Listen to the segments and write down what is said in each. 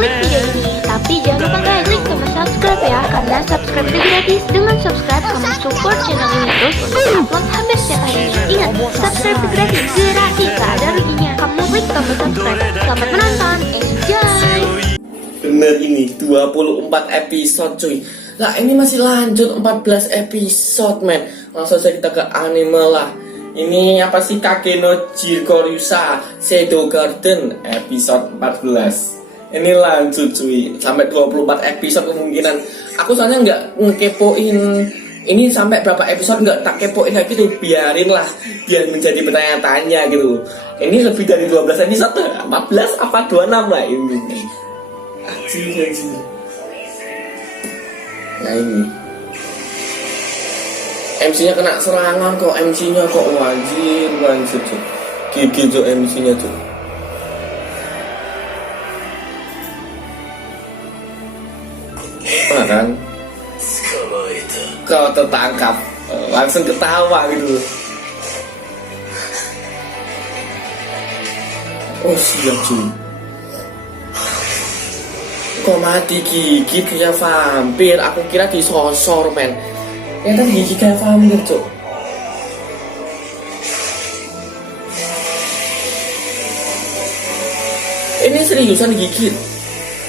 klik video ini. Tapi jangan lupa guys, klik tombol subscribe ya, karena subscribe itu gratis. Dengan subscribe, kamu support channel ini terus untuk upload hampir setiap harinya. Ingat, subscribe itu gratis, gak ada ruginya. Kamu klik tombol subscribe. Selamat menonton, enjoy! Bener ini, 24 episode cuy. Nah ini masih lanjut 14 episode men. Langsung saja kita ke anime lah. Ini apa sih, Kakeno Jirkoryusa Shadow Garden episode 14. Ini lanjut cuy, sampai 24 episode kemungkinan. Aku soalnya nggak ngekepoin ini sampai berapa episode, nggak tak kepoin kayak gitu. Biarin lah, biar menjadi bertanya-tanya gitu. Ini lebih dari 12 episode, 14 apa 26 lah ini. Anjir. Nah ini MC-nya kena serangan kok, MC-nya kok wajib tuh. Gigi tuh MC-nya tuh. Nah kan, kau tertangkap, langsung ketawa gitu. Oh siap cuy. Kok mati gigit kayak vampir? Aku kira disosor men. Ternyata gigit kayak vampir cok. Ini seriusan digigit.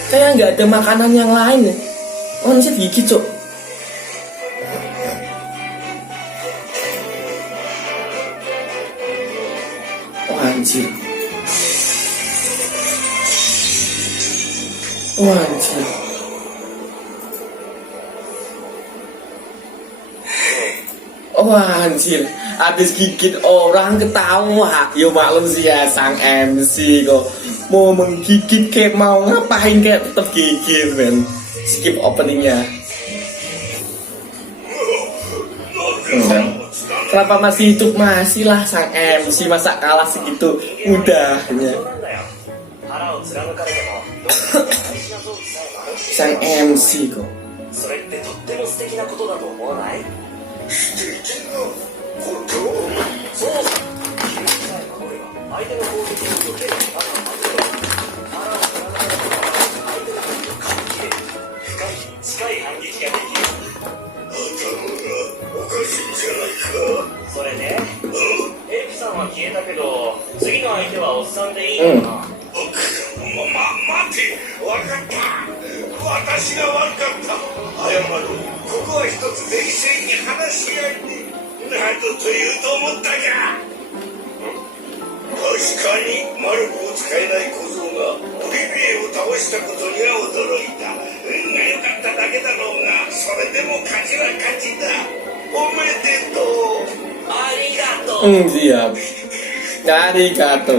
Kayak nggak ada makanan yang lain. Oh ini digigit cok. Oh anjir. Oh anjir. Oh anjir. Habis gigit orang ketawa. Yo maklum sih ya, sang MC kok mau menggigit kayak mau ngapain kayak tetep gigit men. Skip openingnya. Kenapa masih hidup? Masih lah sang MC, masa kalah segitu mudahnya. Sang MC kok. Siap. Arigato.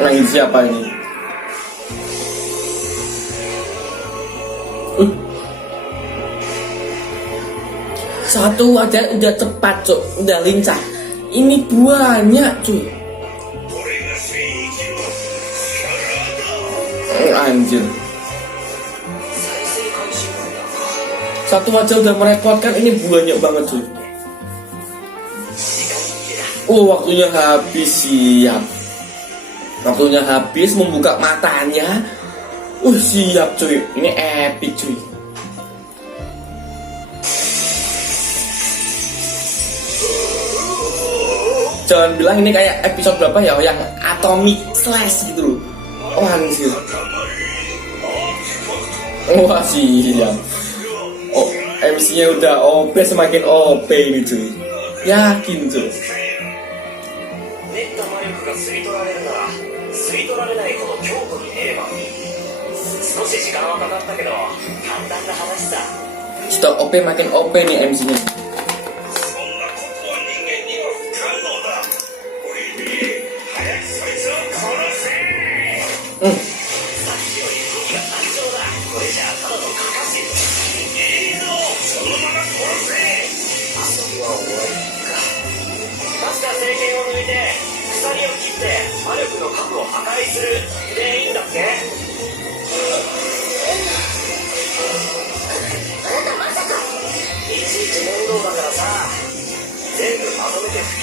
Nah ini siapa ini? Satu aja udah tepat cok, udah lincah. Ini banyak cuy. Anjir. Satu aja udah merepotkan, ini banyak banget cuy. Oh waktunya habis, siap. Waktunya habis, membuka matanya. Siap cuy, ini epic cuy. Jangan bilang ini kayak episode berapa ya, yang Atomic Slash gitu loh. Oh anjir. Wah siap. Oh MC-nya udah OP, semakin OP ini cuy. Yakin cuy. Sudah OP makin OP nih MC-nya.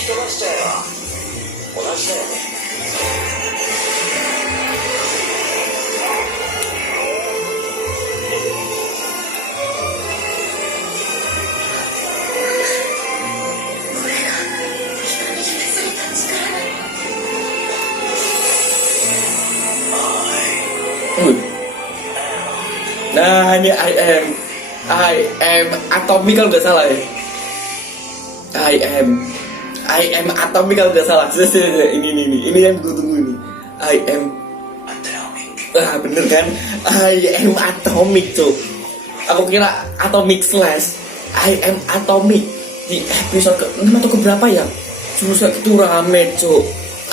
飛ばしちゃえば同じだよね。Nah ini I am Atomic kalau nggak salah ya. I am Atomic kalau nggak salah. Ini yang gue tunggu ini. I am bener kan? I am Atomic cok. Aku kira Atomic Slash. I am Atomic di episode ke-6 atau ke berapa ya? Susah itu rame cok.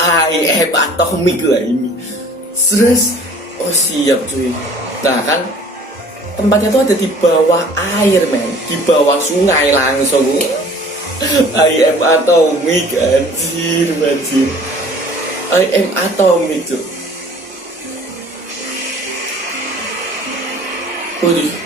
I am Atomic lah ini. Serius? Oh siap cuy. Nah kan tempatnya tuh ada di bawah air men, di bawah sungai langsung. I am Atomic anjir. I am Atomic tuh. Waduh.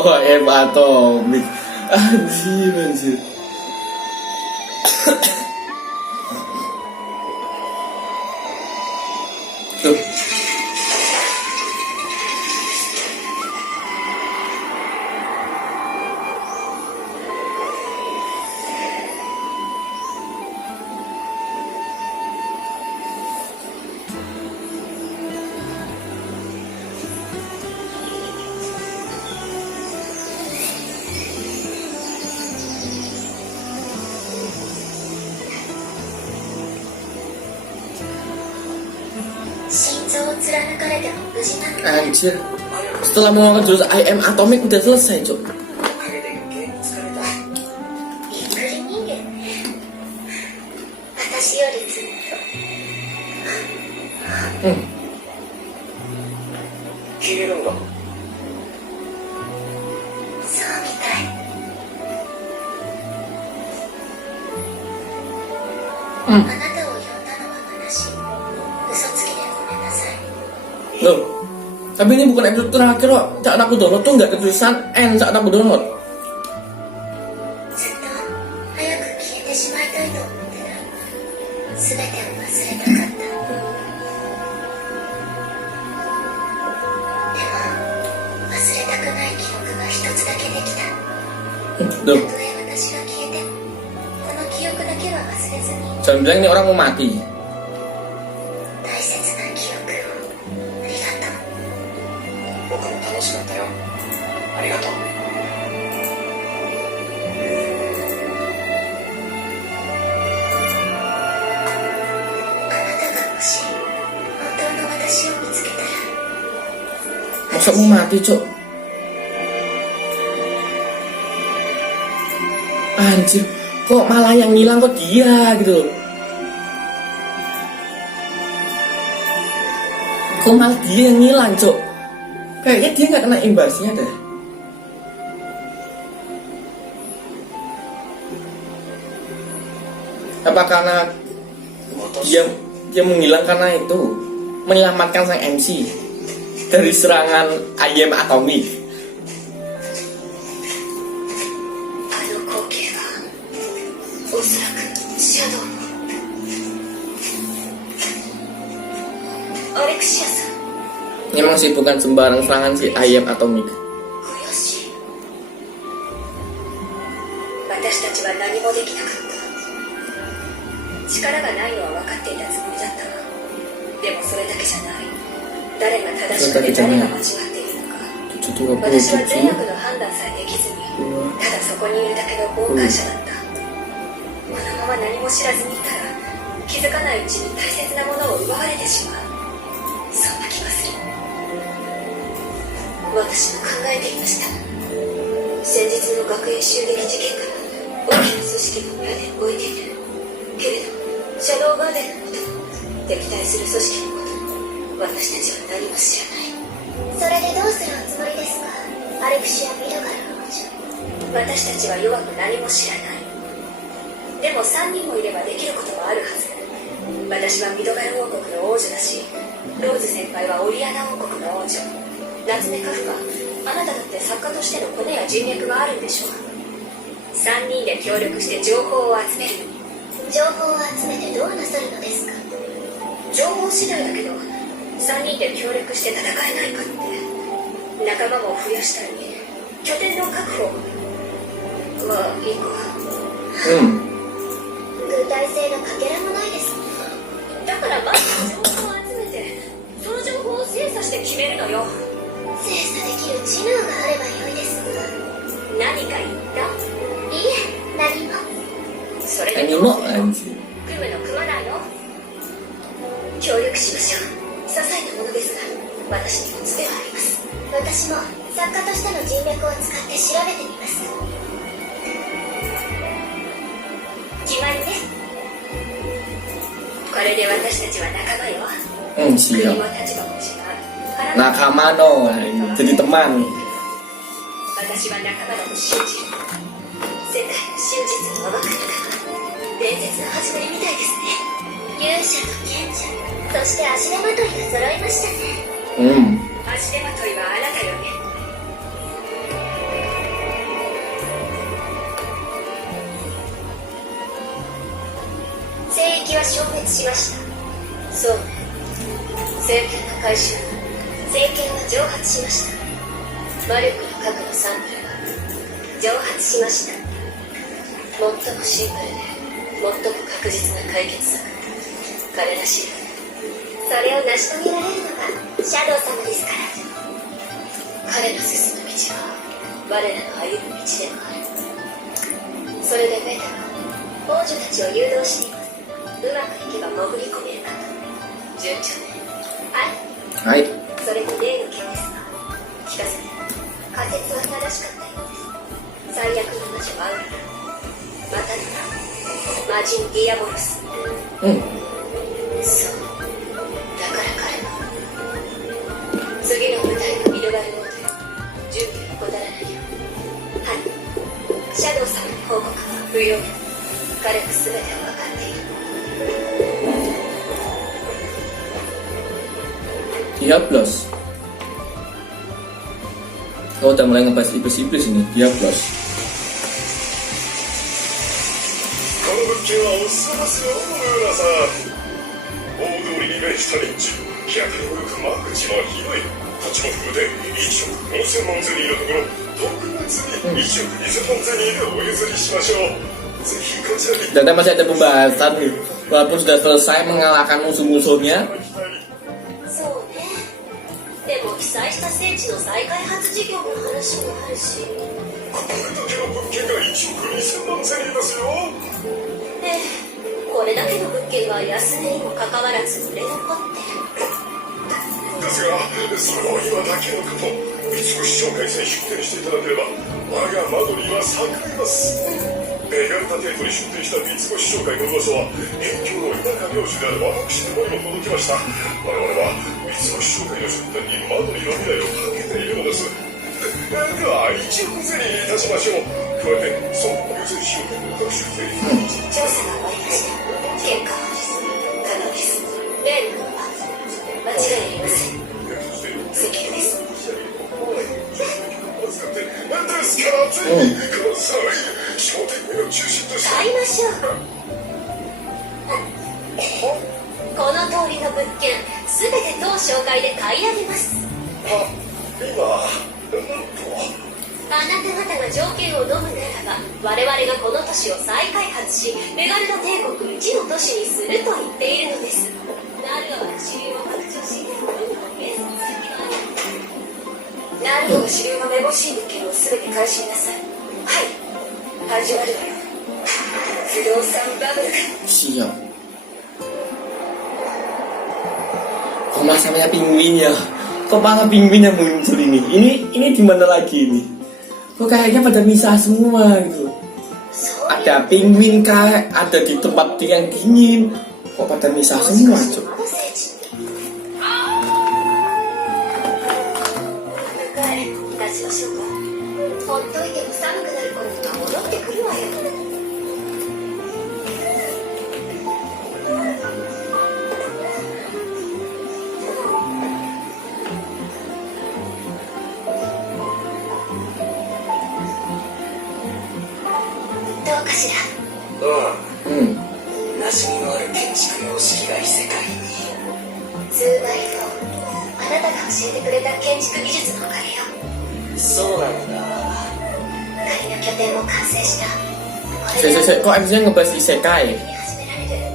Oh, I am Atomic. Anjir. Tuh. Anjir. Setelah mengangkat jurus I am Atomic udah selesai, Cok. Loh, tapi ini bukan episode terakhir loh. Saat aku download tuh nggak ketulisan N saat aku download. Loh, jangan bilang ini orang mau mati. Masa mau mati, Cok? Anjir, kok malah yang ngilang kok dia gitu loh. Kok malah dia yang ngilang, Cok? Kayaknya dia nggak kena imbasnya deh. Apa karena dia menghilang karena itu menyelamatkan sang MC dari serangan I am Atomic. Memang sih bukan sembarang serangan si I am Atomic. アレクシア・ミドガル王女。私たちは弱く何も知らない。でも3人もいればできることはあるはず。私はミドガル王国の王女だし、ローズ先輩はオリアナ王国の王女。夏目カフカ、あなただって作家としてのコネや人脈があるんでしょう。3人で協力して情報を集める。情報を集めてどうなさるのですか？情報次第だけど、3人で協力して戦えないかって。仲間も増やしたり、拠点の確保はいいか。具体性がかけらもないです。だからまず情報を集めて、その情報を精査して決めるのよ。精査できる知能があればよいですが。何か言った？いいえ、何も。それで何もanjir。組むの組まないの？協力しましょう。些細なものですが、私にもつてはあります。私も作家としての人脈を使って調べてみます。決まりね。これで私たちは仲間よ。国 siap。 も立場も違う。 Nakama no, jadi teman。 私は仲間だと信じる。世界の真実が分かるか。伝説の始まりみたいですね。勇者と賢者、そして足手まといが揃いましたね。足手まといはあなたよね。聖域は消滅しました。そうね。政権の開始は政権は蒸発しました。魔力の核のサンプルが蒸発しました。最もシンプルで最も確実な解決策、彼らしい。それを成し遂げられるのがシャドウ様ですから。彼の進む道は我らの歩む道でもある。それでベタが王女たちを誘導しています。うまくいけば潜り込めるかと。順調ね。はい。それと例の件ですが、聞かせて。仮説は正しかったようです。最悪の魔女アウララ、またの名魔人ディアボロス。そう。だから彼は次の舞台のミドガル王で準備を怠らないように。はい。シャドウ様に報告は不要です。彼は全てを分かっている。Diablos. Oh, udah mulai ngebahas iblis-iblis ini. Diablos. この物件はおすすめですよ、ムーラさん。大通りに面した立地、日当たりもよく間口も広い。土地も含めて1億5000万ゼニーのところ、特別に1億2000万ゼニーでお譲りしましょう。ぜひこちらに。Dan masih ada pembahasan nih. Walaupun sudah selesai mengalahkan musuh-musuhnya. そうね。でも被災した聖地の再開発事業の話もあるし。これだけの物件が1億2000万ゼニーですよ。ええ、これだけの物件が安値にもかかわらず売れ残ってる。ですが、それは今だけのこと。三越商会さえ出店していただければ、我が間取りは栄えます。ベガルタテートに出店した三越商会の噂は、遠郷の田舎領主である私どもにも届きました。我々は三越商会の出店に間取りの未来をかけているのです。では、1億ゼニーいたしましょう。加えて、その優先商会の各種税率。調査が終わりました。結果は可能です。例のものは間違いありません。石油です。ですから、ぜひください。商店街の中心として。買いましょう。この通りの物件、すべて当紹介で買い上げます。今、あなた方が条件を飲むならば、我々がこの都市を再開発し、メガルド帝国一の都市にすると言っているのです。ナルアは支流を拡張し、メスの先はナルアの支流がめぼしい物件をすべて返しなさい。はい、始まるわよ。不動産バブル。 Siap. Kok masalahnya penguin ya? Kok malah penguin yang muncul ini? Ini di mana lagi ini? Kok kayaknya pada misah semua gitu. Ada penguin kayak ada di tempat yang dingin. Kok pada misah semua tuh? かしら。うん。馴染みのある建築様式が異世界に。ズーバイト、あなたが教えてくれた建築技術のおかげよ。そうなのだ。仮の拠点も完成した。これ Kok MC-nya ngebahas isekai? 始められる。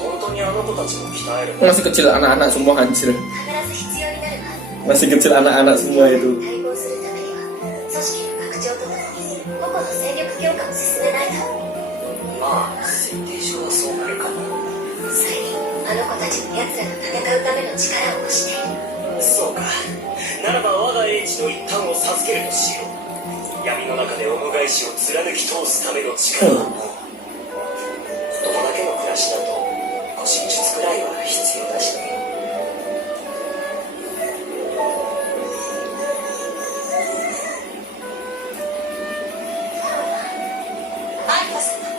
本当にあの子たちも鍛える。 Masih kecil anak-anak semua anjir. 必ず必要になるわ。 Masih kecil anak-anak semua itu. 対抗するためには、組織の拡張とともに、個々の戦力強化を進めないと。まあ設定上はそうなるかも。それに、あの子たちも奴らと戦うための力を欲している。そうか。ならば我が英知の一端を授けるとしよう。闇の中で面返しを貫き通すための力はもう、言葉だけの暮らしだと護身術くらいは必要だしね。アルファ様、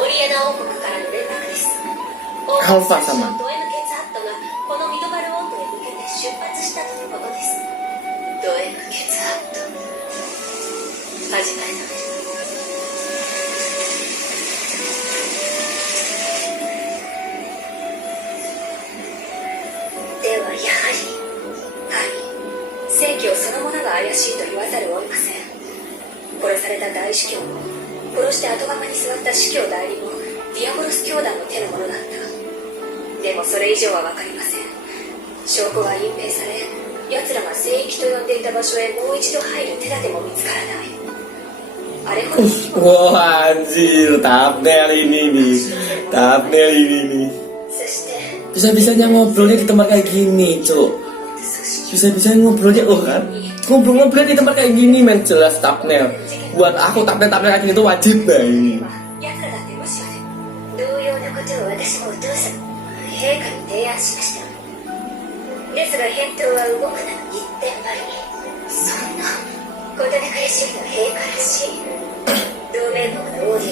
オリエナ王国からの連絡です。アルファ様ド M ケツハットがこのミドバルオンドへ向けて出発したとのことです。ド M ケツハット、始まりだ。ではやはり正教そのものが怪しいと言わざるを得ません。殺された大司教も殺して後釜に座った司教代理もディアボロス教団の手のものだった。でもそれ以上は分かりません。証拠は隠蔽され、奴らが聖域と呼んでいた場所へもう一度入る手立ても見つからない。あれほど規模の Wah anjir, thumbnail ini nih. Thumbnail ini nih. そして Bisa-bisanya ngobrolnya di tempat kayak gini, Cuk. Bisa-bisanya ngobrolnya, oh kan? Ngobrolnya di tempat kayak gini, men. Jelas thumbnail. Buat aku thumbnail kayak gini tuh wajib, nah ini. 奴らだって無視は同様なことを私もお父さん陛下に提案しました。ですが返答は動くなの一点張り。そんな小種苦しいの陛下らしい。同盟国の王で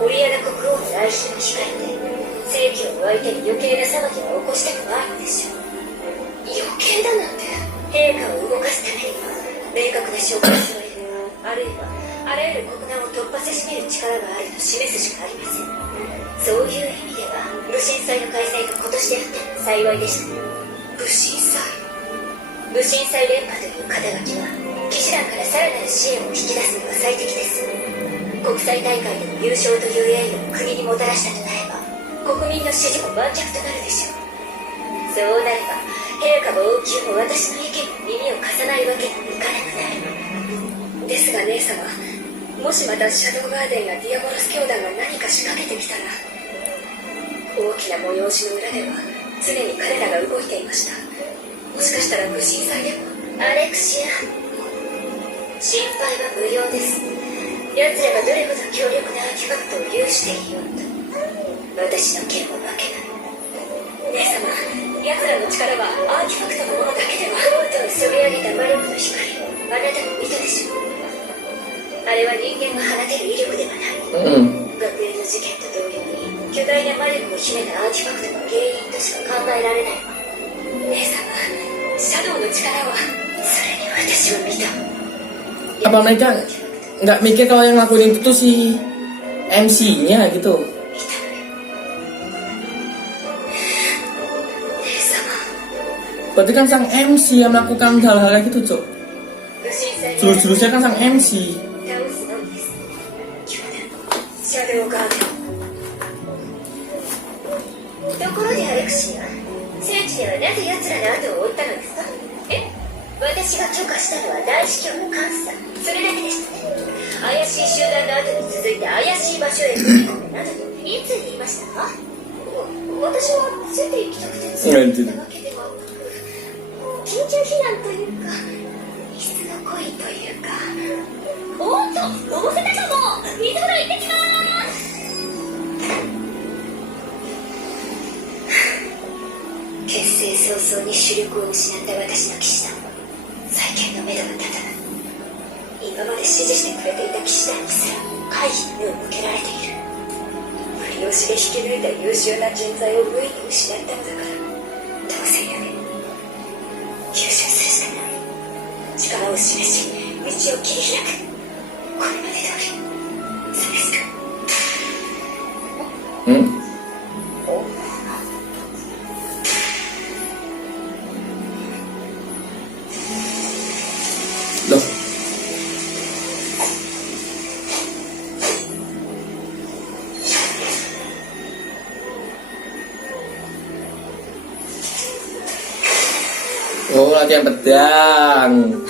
オリアナ国王の来賓を控えて正教を相手に余計な騒ぎを起こしたくないのでしょう。余計だなんて陛下を動かすためには明確な証拠を添える、あるいはあらゆる国難を突破せしめる力があると示すしかありません。そういう意味では武神祭の開催が今年であって幸いでした。武神祭、武神祭連覇という肩書きは騎士団からさらなる支援を引き出すには最適です。国際大会での優勝という栄誉を国にもたらしたとなれば国民の支持も盤石となるでしょう。そうなれば陛下も王宮も私の意見に耳を貸さないわけにもいかなくなる。ですが姉様、もしまたシャドウガーデンやディアボロス教団が何か仕掛けてきたら、大きな催しの裏では常に彼らが動いていました。もしかしたら武神祭でも。アレクシア、心配は無用です。奴らがどれほど強力なアーティファクトを有していようと私の剣は負けない。姉様、奴らの力はアーティファクトのものだけでは。コートをそび上げた魔力の光をあなたも見たでしょう。あれは人間が放てる威力ではない。学園の事件と同様に巨大な魔力を秘めたアーティファクトの原因としか考えられないわ。姉様、シャドウの力はそれに私は見た。 Apa mereka nggak mikir kalau yang ngelakuin itu tuh si MC-nya gitu? Berarti kan sang MC yang melakukan hal-hal kayak gitu, Cok. Jurus-jurusnya kan sang MC. ところでアレクシア、聖地ではなぜ奴らの後を追ったのですか？私が許可したのは大司教の監査、それだけでしたね。怪しい集団の後に続いて怪しい場所へ踏み込むなどといつ言いましたか？私はついて行きたくてついて行ったわけではなく、緊急避難というか質の濃いというか。おっと、のぼせたかも。水風呂行ってきます。結成早々に主力を失った私の騎士団は再建の目処が立たない。今まで支持してくれていた騎士団にすら回避の目を向けられている。不良しで引き抜いた優秀な人材を無意に失ったのだから、当然やね。吸収するしかない。力を示し道を切り開く。これまで通りそうですか。 Loh. Oh, latihan pedang.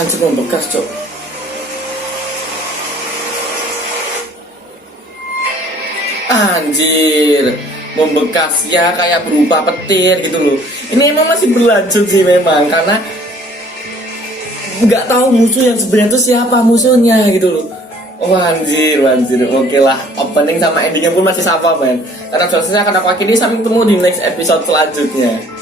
Anjir, membekas, Cok. Anjir, membekas ya, kayak berupa petir gitu loh. Ini emang masih berlanjut sih memang, karena nggak tahu musuh yang sebenarnya itu siapa musuhnya gitu loh. Oh anjir. Oke lah, opening sama endingnya pun masih sama, men. Karena selesai akan aku akhiri sampai ketemu di next episode selanjutnya.